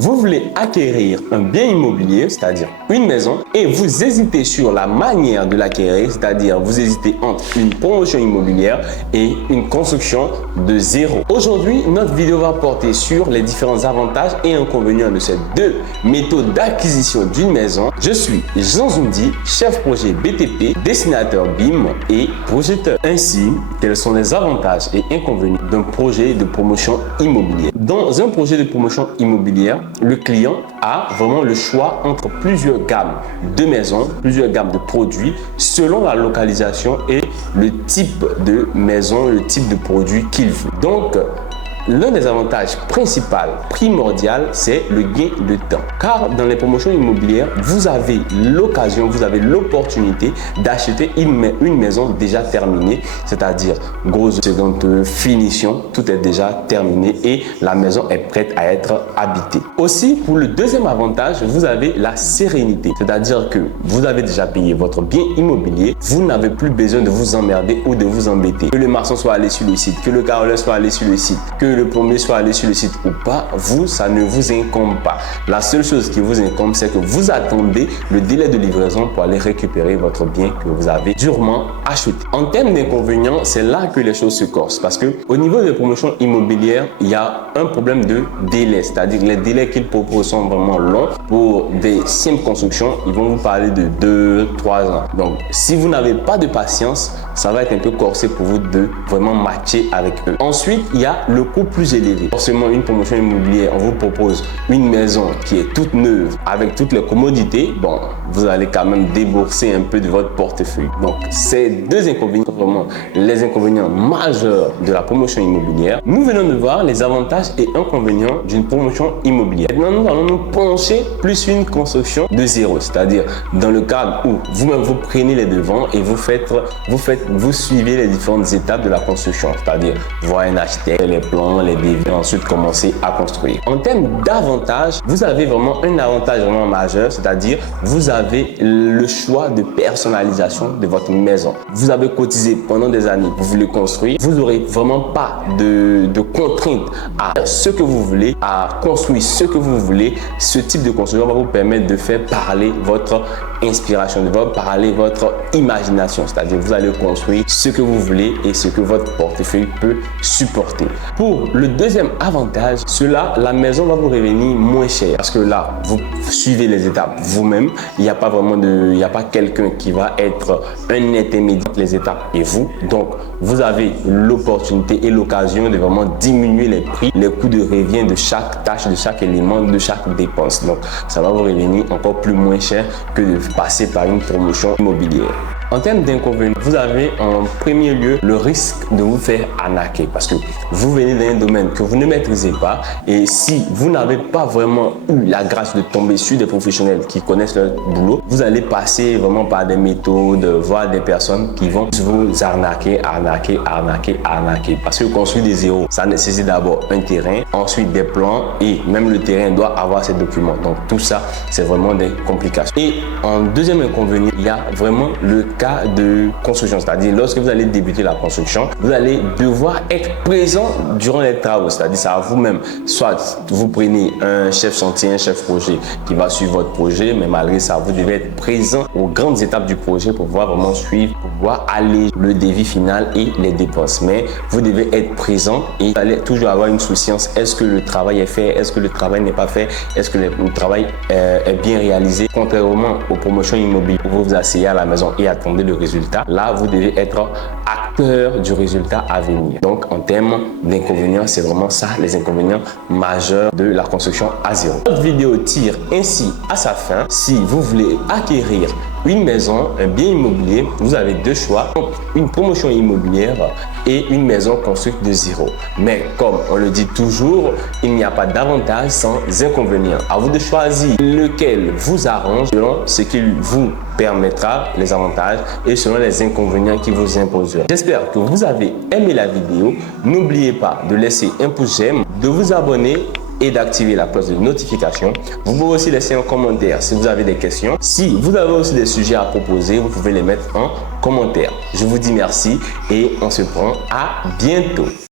Vous voulez acquérir un bien immobilier, c'est-à-dire une maison, et vous hésitez sur la manière de l'acquérir, c'est-à-dire vous hésitez entre une promotion immobilière et une construction de zéro. Aujourd'hui, notre vidéo va porter sur les différents avantages et inconvénients de ces deux méthodes d'acquisition d'une maison. Je suis Jean Zoundi, chef projet BTP, dessinateur BIM et projecteur. Ainsi, quels sont les avantages et inconvénients d'un projet de promotion immobilière? Dans un projet de promotion immobilière, le client a vraiment le choix entre plusieurs gammes de maisons, plusieurs gammes de produits selon la localisation et le type de maison, le type de produit qu'il veut. Donc, l'un des avantages principaux, primordiaux, c'est le gain de temps. Car dans les promotions immobilières, vous avez l'occasion, vous avez l'opportunité d'acheter une maison déjà terminée, c'est-à-dire grosse seconde finition, tout est déjà terminé et la maison est prête à être habitée. Aussi, pour le deuxième avantage, vous avez la sérénité, c'est-à-dire que vous avez déjà payé votre bien immobilier, vous n'avez plus besoin de vous emmerder ou de vous embêter. Que le maçon soit allé sur le site, que le carreleur soit allé sur le site, que le premier soit allé sur le site ou pas, ça ne vous incombe pas. La seule chose qui vous incombe, c'est que vous attendez le délai de livraison pour aller récupérer votre bien que vous avez durement acheté. En termes d'inconvénients, c'est là que les choses se corsent parce que au niveau des promotions immobilières, il y a un problème de délai, c'est-à-dire les délais qu'ils proposent sont vraiment longs. Pour des simples constructions, ils vont vous parler de 2-3 ans. Donc, si vous n'avez pas de patience, ça va être un peu corsé pour vous de vraiment matcher avec eux. Ensuite, il y a le coût plus élevé. Forcément, une promotion immobilière, on vous propose une maison qui est toute neuve avec toutes les commodités. Bon, vous allez quand même débourser un peu de votre portefeuille. Donc, ces deux inconvénients sont vraiment les inconvénients majeurs de la promotion immobilière. Nous venons de voir les avantages et inconvénients d'une promotion immobilière. Maintenant, nous allons nous pencher plus sur une construction de zéro, c'est-à-dire dans le cadre où vous-même vous prenez les devants et vous suivez les différentes étapes de la construction, c'est-à-dire voir un architecte, les plans, les devis, ensuite commencer à construire. En termes d'avantages, vous avez vraiment un avantage vraiment majeur, c'est-à-dire vous avez le choix de personnalisation de votre maison. Vous avez cotisé pendant des années, vous voulez construire, vous n'aurez vraiment pas de contraintes à faire ce que vous voulez, à construire ce que vous voulez. Ce type de construction va vous permettre de faire parler votre inspiration, de faire parler votre imagination, c'est-à-dire vous allez construire ce que vous voulez et ce que votre portefeuille peut supporter. Pour le deuxième avantage, la maison va vous revenir moins cher parce que là, vous suivez les étapes vous-même. Il n'y a pas quelqu'un qui va être un intermédiaire entre les étapes et vous. Donc, vous avez l'opportunité et l'occasion de vraiment diminuer les prix, les coûts de revient de chaque tâche, de chaque élément, de chaque dépense. Donc, ça va vous revenir encore plus moins cher que de passer par une promotion immobilière. En termes d'inconvénients, vous avez en premier lieu le risque de vous faire arnaquer parce que vous venez d'un domaine que vous ne maîtrisez pas et si vous n'avez pas vraiment eu la grâce de tomber sur des professionnels qui connaissent leur boulot, vous allez passer vraiment par des méthodes, voir des personnes qui vont vous arnaquer parce que construire des zéros, ça nécessite d'abord un terrain, ensuite des plans et même le terrain doit avoir ses documents. Donc tout ça, c'est vraiment des complications. Et en deuxième inconvénient, il y a vraiment le cas de construction, c'est-à-dire lorsque vous allez débuter la construction, vous allez devoir être présent durant les travaux, c'est-à-dire ça à vous-même. Soit vous prenez un chef chantier, un chef projet qui va suivre votre projet, mais malgré ça, vous devez être présent aux grandes étapes du projet pour pouvoir vraiment suivre, pour pouvoir aller le devis final et les dépenses. Mais vous devez être présent et vous allez toujours avoir une souciance. Est-ce que le travail est fait? Est-ce que le travail n'est pas fait? Est-ce que le travail est bien réalisé? Contrairement aux promotions immobilières où vous vous asseyez à la maison et attendez le résultat, là vous devez être acteur du résultat à venir. Donc en termes d'inconvénients, c'est vraiment ça les inconvénients majeurs de la construction à zéro. Notre vidéo tire ainsi à sa fin. Si vous voulez acquérir une maison, un bien immobilier, vous avez deux choix, une promotion immobilière et une maison construite de zéro. Mais comme on le dit toujours, il n'y a pas d'avantage sans inconvénients. À vous de choisir lequel vous arrange selon ce qui vous permettra les avantages et selon les inconvénients qui vous imposeront. J'espère que vous avez aimé la vidéo. N'oubliez pas de laisser un pouce j'aime, de vous abonner et d'activer la cloche de notification. Vous pouvez aussi laisser un commentaire si vous avez des questions. Si vous avez aussi des sujets à proposer, vous pouvez les mettre en commentaire. Je vous dis merci et on se prend à bientôt.